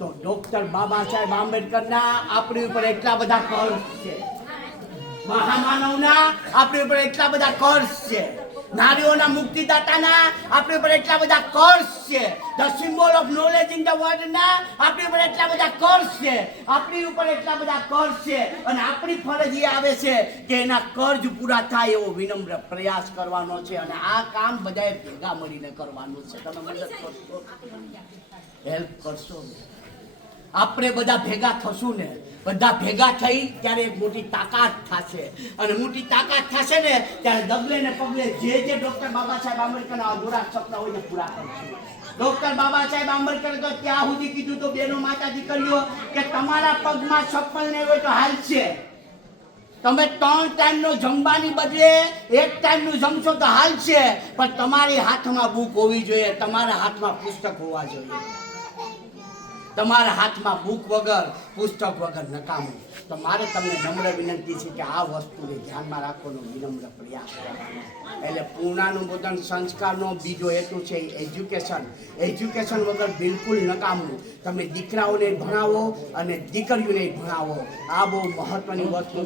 તો ડોક્ટર બાબા સાહેબ આંબેડકરના આપણી ઉપર એટલા બધા કર્જ છે. મહામાનવના આપણી ઉપર એટલા બધા કર્જ છે. નારીઓના મુક્તિદાતાના આપણી ઉપર એટલા બધા કર્જ છે. The symbol of knowledge in the વર્લ્ડના આપણી ઉપર એટલા બધા કર્જ છે. આપણી ઉપર એટલા બધા કર્જ છે. અને આપણી ફરજ એ આવે છે કે એના કર્જ પૂરા થાય એવો વિનમ્ર પ્રયાસ કરવાનો છે. અને આ કામ બધાએ ભેગા મળીને કરવાનું છે. તમે મદદ કરશો? હેલ્પ કરશો? આપણે બધા ભેગા થશું ને, બધા ભેગા થઈ ત્યારે એક મોટી તાકાત થશે. અને મોટી તાકાત થશે ને, ત્યારે દબલે ને પગલે જે જે ડોક્ટર બાબા સાહેબ આંબેડકરના અધૂરા સપના હોય ને પૂરા કરશું. ડોક્ટર બાબા સાહેબ આંબેડકરે તો ત્યાં સુધી કીધું તો બેનો માતા દીકરીઓ, કે તમારા પગમાં ચપ્પલ નહીં હોય તો હાલ છે. તમે ત્રણ ટાઈમનો જમવાની બદલે એક ટાઈમનું જમશો તો હાલ છે. પણ તમારી હાથમાં બુક હોવી જોઈએ, તમારા હાથમાં પુસ્તક હોવા જોઈએ. તમારા હાથમાં બુક વગર, પુસ્તક વગર નકામું. તો મારે તમને નમ્ર વિનંતી છે કે આ વસ્તુને ધ્યાનમાં રાખવાનો વિનમ્ર પ્રયાસ કરવાનો. એટલે પૂર્ણાનુમોદન સંસ્કારનો બીજો હેતુ છે એજ્યુકેશન. એજ્યુકેશન વગર બિલકુલ નકામું. તમે દીકરાઓને ભણાવો અને દીકરીઓને ભણાવો. આ બહુ મહત્વની વસ્તુ